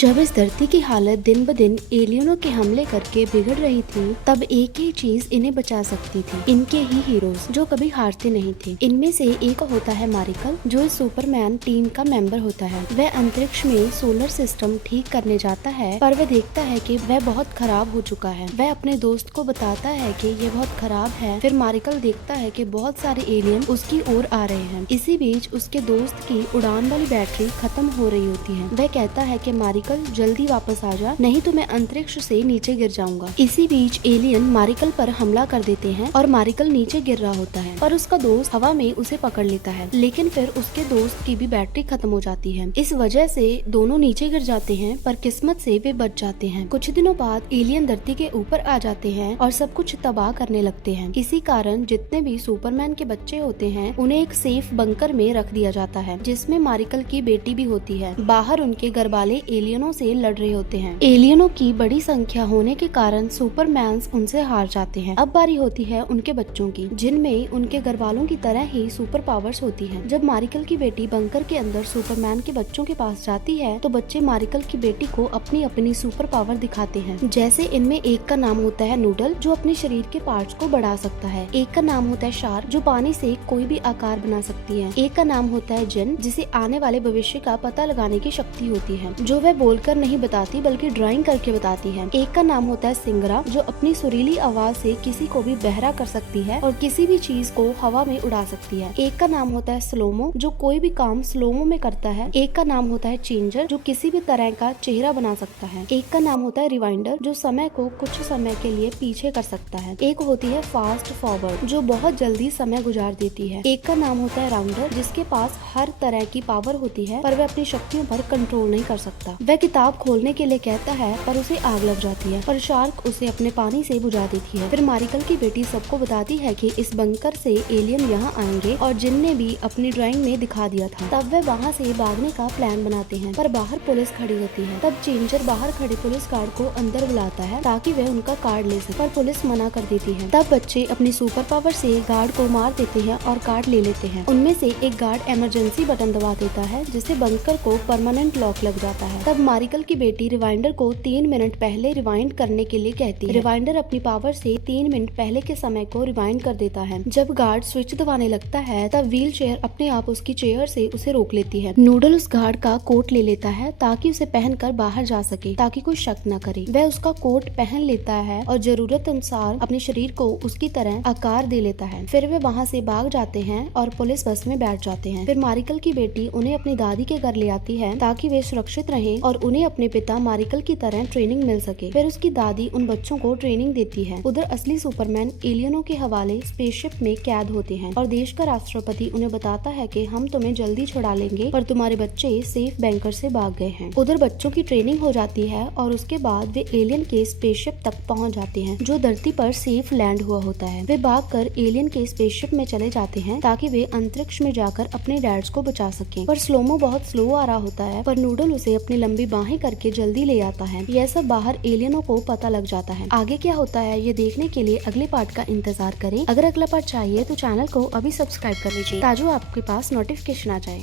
जब इस धरती की हालत दिन ब दिन एलियनों के हमले करके बिगड़ रही थी, तब एक ही चीज इन्हें बचा सकती थी, इनके ही हीरोज जो कभी हारते नहीं थे। इनमें से एक होता है मारिकल, जो इस सुपरमैन टीम का मेंबर होता है। वह अंतरिक्ष में सोलर सिस्टम ठीक करने जाता है, पर वह देखता है कि वह बहुत खराब हो चुका है। वह अपने दोस्त को बताता है कि ये बहुत खराब है। फिर मारिकल देखता है कि बहुत सारे एलियन उसकी ओर आ रहे हैं। इसी बीच उसके दोस्त की उड़ान वाली बैटरी खत्म हो रही होती है। वह कहता है कि मारिकल जल्दी वापस आ जा, नहीं तो मैं अंतरिक्ष से नीचे गिर जाऊंगा। इसी बीच एलियन मारिकल पर हमला कर देते हैं और मारिकल नीचे गिर रहा होता है, पर उसका दोस्त हवा में उसे पकड़ लेता है। लेकिन फिर उसके दोस्त की भी बैटरी खत्म हो जाती है। इस वजह से दोनों नीचे गिर जाते हैं, पर किस्मत से वे बच जाते हैं। कुछ दिनों बाद एलियन धरती के ऊपर आ जाते हैं और सब कुछ तबाह करने लगते हैं। इसी कारण जितने भी सुपरमैन के बच्चे होते हैं, उन्हें एक सेफ बंकर में रख दिया जाता है, जिसमें मारिकल की बेटी भी होती है। बाहर उनके घरवाले एलियनों से लड़ रहे होते हैं। एलियनों की बड़ी संख्या होने के कारण सुपरमैन उनसे हार जाते हैं। अब बारी होती है उनके बच्चों की, जिनमें उनके घरवालों की तरह ही सुपर पावर्स होती हैं। जब मारिकल की बेटी बंकर के अंदर सुपरमैन के बच्चों के पास जाती है, तो बच्चे मारिकल की बेटी को अपनी अपनी सुपर पावर दिखाते हैं। जैसे इनमें एक का नाम होता है नूडल, जो अपने शरीर के पार्ट्स को बढ़ा सकता है। एक का नाम होता है शार्क, जो पानी से कोई भी आकार बना सकती है। एक का नाम होता है जेन, जिसे आने वाले भविष्य का पता लगाने की शक्ति होती है, जो वह बोलकर नहीं बताती बल्कि ड्राइंग करके बताती है। एक का नाम होता है सिंगरा, जो अपनी सुरीली आवाज से किसी को भी बहरा कर सकती है और किसी भी चीज को हवा में उड़ा सकती है। एक का नाम होता है स्लोमो, जो कोई भी काम स्लोमो में करता है। एक का नाम होता है चेंजर, जो किसी भी तरह का चेहरा बना सकता है। एक का नाम होता है रिवाइंडर, जो समय को कुछ समय के लिए पीछे कर सकता है। एक होती है फास्ट फॉरवर्ड, जो बहुत जल्दी समय गुजार देती है। एक का नाम होता है राउंडर, जिसके पास हर तरह की पावर होती है, पर वह अपनी शक्तियों पर कंट्रोल नहीं कर सकता। वह किताब खोलने के लिए कहता है, पर उसे आग लग जाती है, पर शार्क उसे अपने पानी से बुझा देती है। फिर मारिकल की बेटी सबको बताती है कि इस बंकर से एलियन यहाँ आएंगे और जिनने भी अपनी ड्राइंग में दिखा दिया था। तब वे वहाँ से भागने का प्लान बनाते हैं, पर बाहर पुलिस खड़ी होती है। तब चेंजर बाहर खड़े पुलिस गार्ड को अंदर बुलाता है ताकि वह उनका कार्ड ले सके, पर पुलिस मना कर देती है। तब बच्चे अपनी सुपर पावर से गार्ड को मार देते हैं और कार्ड ले लेते हैं। उनमें से एक गार्ड इमरजेंसी बटन दबा देता है, जिससे बंकर को परमानेंट लॉक लग जाता है। तब मारिकल की बेटी रिवाइंडर को 3 मिनट पहले रिवाइंड करने के लिए कहती है। रिवाइंडर अपनी पावर से 3 मिनट पहले के समय को रिवाइंड कर देता है। जब गार्ड स्विच दबाने लगता है, तब व्हील चेयर अपने आप उसकी चेयर से उसे रोक लेती है। नूडल उस गार्ड का कोट ले लेता है ताकि उसे पहनकर बाहर जा सके, ताकि कोई शक न करे। वह उसका कोट पहन लेता है और जरूरत अनुसार अपने शरीर को उसकी तरह आकार दे लेता है। फिर वे वहाँ से भाग जाते हैं और पुलिस बस में बैठ जाते हैं। फिर मारिकल की बेटी उन्हें अपनी दादी के घर ले आती है ताकि वे सुरक्षित रहें और उन्हें अपने पिता मारिकल की तरह ट्रेनिंग मिल सके। फिर उसकी दादी उन बच्चों को ट्रेनिंग देती है। उधर असली सुपरमैन एलियनों के हवाले स्पेसशिप में कैद होते हैं और देश का राष्ट्रपति उन्हें बताता है कि हम तुम्हें जल्दी छुड़ा लेंगे, पर तुम्हारे बच्चे सेफ बैंकर से भाग गए हैं। उधर बच्चों की ट्रेनिंग हो जाती है और उसके बाद वे एलियन के स्पेसशिप तक पहुंच जाते हैं, जो धरती पर सेफ लैंड हुआ होता है। वे भागकर एलियन के स्पेसशिप में चले जाते हैं ताकि वे अंतरिक्ष में जाकर अपने डैड्स को बचा सकें। पर स्लोमो बहुत स्लो आ रहा होता है, पर नूडल उसे अपनी लंबी बाहें करके जल्दी ले आता है। यह सब बाहर एलियनों को पता लग जाता है। आगे क्या होता है ये देखने के लिए अगले पार्ट का इंतजार करें। अगर अगला पार्ट चाहिए तो चैनल को अभी सब्सक्राइब कर लीजिए ताकि आपके पास नोटिफिकेशन आ जाए।